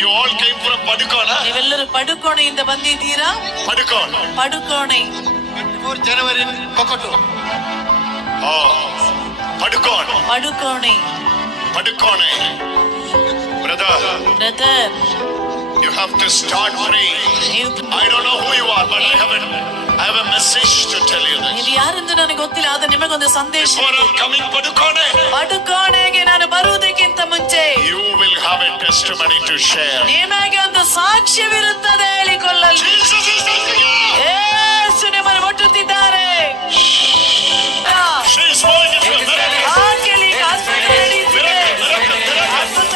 You all came from Padukona? ನೀವೆಲ್ಲರೂ ಪಡುಕೋಣೆಯಿಂದ ಬಂದಿದ್ದೀರಾ? ಪಡುಕೋಣೆ 24 January Kokoto. Padukone. Brother, you have to start praying. I don't know who you are, but I have a message to tell you this. ನೀವು ಯಾರೆಂದು ನನಗೆ ಗೊತ್ತಿಲ್ಲ, ಆದರೆ ನಿಮಗೊಂದು ಸಂದೇಶ. Before I'm coming ಪಡುಕೋಣೆಗೆ ನಾನು ಬರುವುದಕ್ಕಿಂತ ಮುಂಚೆ you will have a testimony to share. ನಿಮಗೆ ಒಂದು ಸಾಕ್ಷ್ಯವಿರುತ್ತದೆ ಹೇಳಿಕೊಳ್ಳಲು. Jesus is touching you. ಯೇಸು ನಿಮ್ಮನ್ನು ಮುಟ್ಟುತ್ತಿದ್ದಾರೆ. She is going into a miracle. ಆಕೆಯಲ್ಲಿ ಅದ್ಭುತ ನಡೆಯುತ್ತಿದೆ. ಅದ್ಭುತ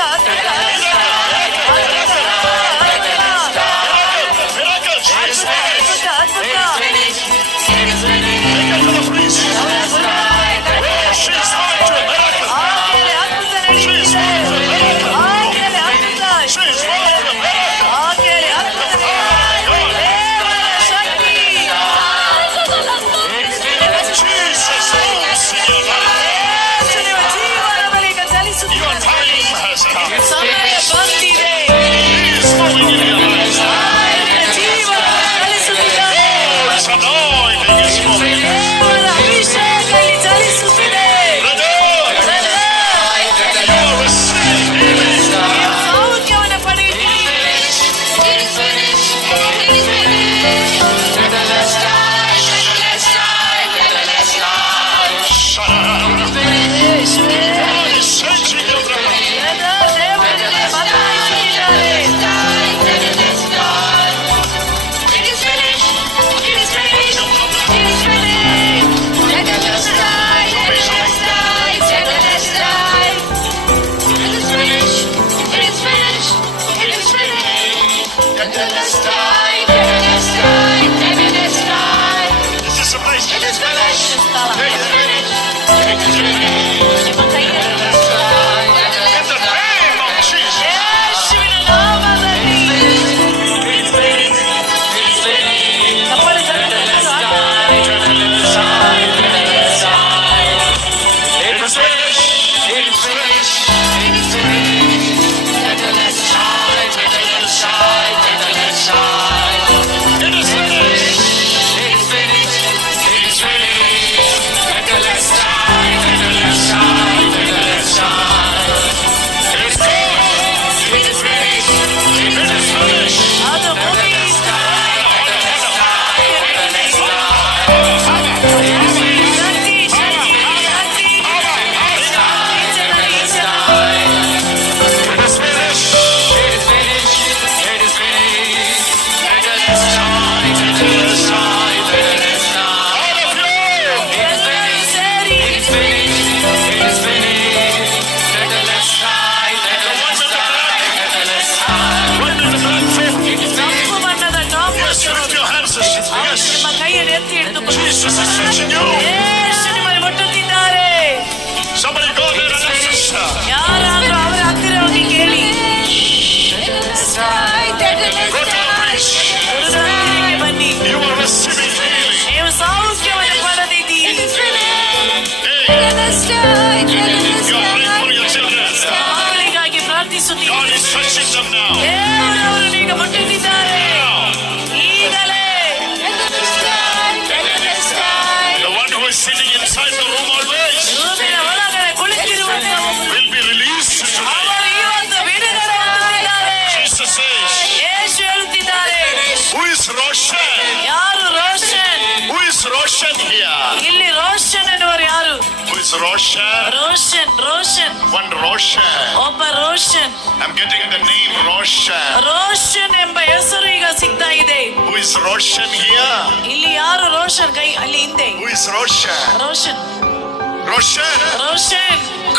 Somebody go there and sister. ಯಾರಾದರೂ ಅವರ ಹತ್ತಿರ ಹೋಗಿ ಕೇಳಿ. ಬನ್ನಿ. You are receiving healing. ನೀವು ಸೌಖ್ಯವನ್ನು ಪಡೆದಿದ್ದೀರಿ. You are praying for your children. ಮಕ್ಕಳಿಗಾಗಿ ಪ್ರಾರ್ಥಿಸುತ್ತೀರಿ. God is touching them now. ದೇವರು ಈಗ ಮುಟ್ಟುತ್ತಿದ್ದಾರೆ. ಈಗಲೇ The one who is sitting inside the room always ರೂಮಿನ ಒಳಗಡೆ ಕುಳಿತಿರುವವರು will be released tonight. ಅವರು ಇವತ್ತು ಬಿಡುಗಡೆ ಹೊಂದುತ್ತಿದ್ದಾರೆ. Jesus says, ಯೇಸು ಹೇಳುತ್ತಿದ್ದಾರೆ. who is Roshan? ಯಾರು Roshan? Who is Roshan here? ಇಲ್ಲಿ ರೋಷನ್ ಎನ್ನುವರು ಯಾರು? Who is Roshan? Roshan One Roshan. ಒಬ್ಬ Roshan. I'm getting the name Roshan. Roshan ಎಂಬ ಹೆಸರು ಈಗ ಸಿಗ್ತಾ ಇದೆ. Who is Roshan here? ಇಲ್ಲಿ ಯಾರು ರೋಷನ್? ಕೈ ಅಲ್ಲಿ ಹಿಂದೆ. Who is Roshan? Roshan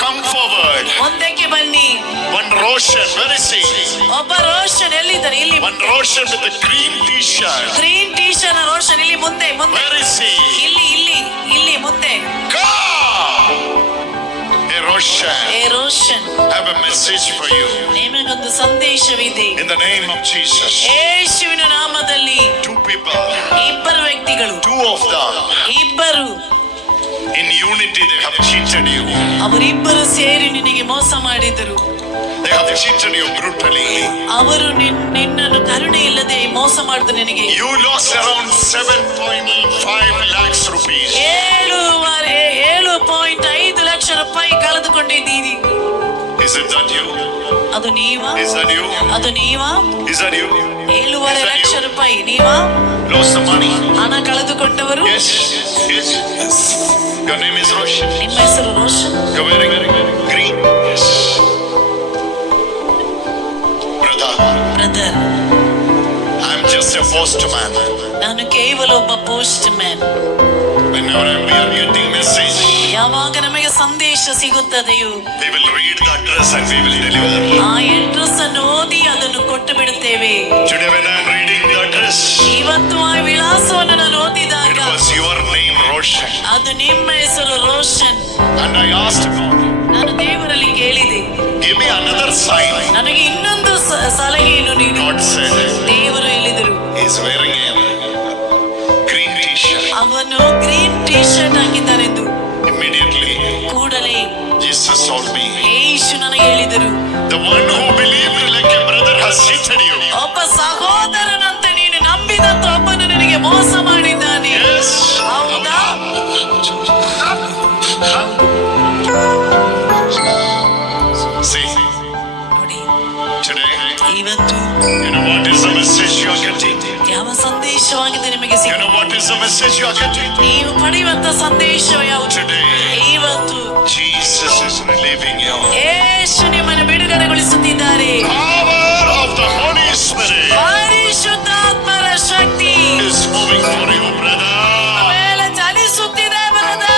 come forward. ಮುಂದಕ್ಕೆ ಬನ್ನಿ. One Roshan, where is he? ಒಬ್ಬ ರೋಷನ್ ಎಲ್ಲಿದ್ದಾನೆ? ಇಲ್ಲಿ. One Roshan with the green t-shirt. Green T shirt Roshan ಇಲ್ಲಿ ಮುಂದೆ. Where is he? ಇಲ್ಲಿ ಮುಂದೆ. Come! Hey Roshan, I have a message for you. ನಿಮಗೊಂದು ಸಂದೇಶವಿದೆ. In the name of Jesus. ಯೇಸುವಿನ ನಾಮದಲ್ಲಿ. Two people. ಇಬ್ಬರು ವ್ಯಕ್ತಿಗಳು. Two of them. ಇಬ್ಬರು. In unity they have cheated you. ಅವರಿಬ್ಬರು ಸೇರಿ ನಿನಗೆ ಮೋಸ ಮಾಡಿದರು. They have cheated you brutally. ಅವರು ನಿನ್ನನ್ನು ಕರುಣೆ ಇಲ್ಲದೆ ಮೋಸ ಮಾಡಿದ್ರು ನಿನಗೆ. You lost around 7.5 lakhs rupees. 7.5 ಲಕ್ಷ ರೂಪಾಯಿ ಕಳೆದುಕೊಂಡಿದ್ದೀರಿ. Is it that you? ಅದು ನೀವಾ? Is that you? ಅದು ನೀವಾ? Is that you? 7.5 ಲಕ್ಷ ರೂಪಾಯಿ ನೀವಾ? Lost the money. ಹಣ ಕಳೆದುಕೊಂಡವರು? Yes. Your name is Roshan. ನಿಮ್ಮ ಹೆಸರು Roshan. You're wearing green. Yes. Brother. I'm just a postman. ನಾನು ಕೇವಲ ಒಬ್ಬ post man. Whenever we are getting message, ಯಾವಾಗ ನಮಗೆ ಸಂದೇಶ ಸಿಗುತ್ತದೆಯೋ, we will read the address and we will deliver. ಆ ಅಡ್ರೆಸ್ ಅನ್ನು ಓದಿ ಅದನ್ನು ಕೊಟ್ಟು ಬಿಡುತ್ತೇವೆ. Today when I am reading the address, ಇವತ್ತು ಆ ವಿಳಾಸವನ್ನು ನಾನು ಓದಿದಾಗ, it was your name Roshan. ಅದು ನಿಮ್ಮ ಹೆಸರು Roshan. And I asked God, ನಾನು ದೇವರಲ್ಲಿ ಕೇಳಿದೆ, give me another sign. ನನಗೆ ಇನ್ನೊಂದು ಸಲಹೆಯನ್ನು ನೀಡು. God said, ದೇವರು ಹೇಳಿದರು, he is wearing a green t-shirt. ಅವನು ಗ್ರೀನ್ ಟಿ ಶರ್ಟ್ ಹಾಕಿದ್ದಾರೆಂದು. Immediately, ಕೂಡಲೇ Jesus told me, ಯೇಸು ನನಗೆ ಹೇಳಿದರು, the one who believed like a brother has cheated you. ಒಬ್ಬ ಸಹೋದರನಂತೆ ನೀನು ನಂಬಿದಂತ ಒಬ್ಬನು ನಿನಗೆ ಮೋಸ ಮಾಡಿದ್ದಾನೆ. Yes. ಹೌದಾ? See, ನೋಡಿ, today, ಇವತ್ತು you know what is the message you are getting? ಯಾವ ಸಂದೇಶವಾಗಿದೆ ನಿಮಗೆ You ಸಿಗ? know what is the message you are getting? ನೀವು ಪಡೆಯುವಂತ ಸಂದೇಶ ಯಾವುದು? Today, ಇವತ್ತು Jesus is relieving you. ಯೇಸು ನಿಮ್ಮನ್ನು ಬಿಡುಗಡೆಗೊಳಿಸುತ್ತಿದ್ದಾರೆ. Power of the Holy Spirit ಪರಿಶುದ್ಧಾತ್ಮರ ಶಕ್ತಿ is moving for you, brother. ಮೇಲೆ ಚಲಿಸುತ್ತಿದೆ ಬ್ರದರ್.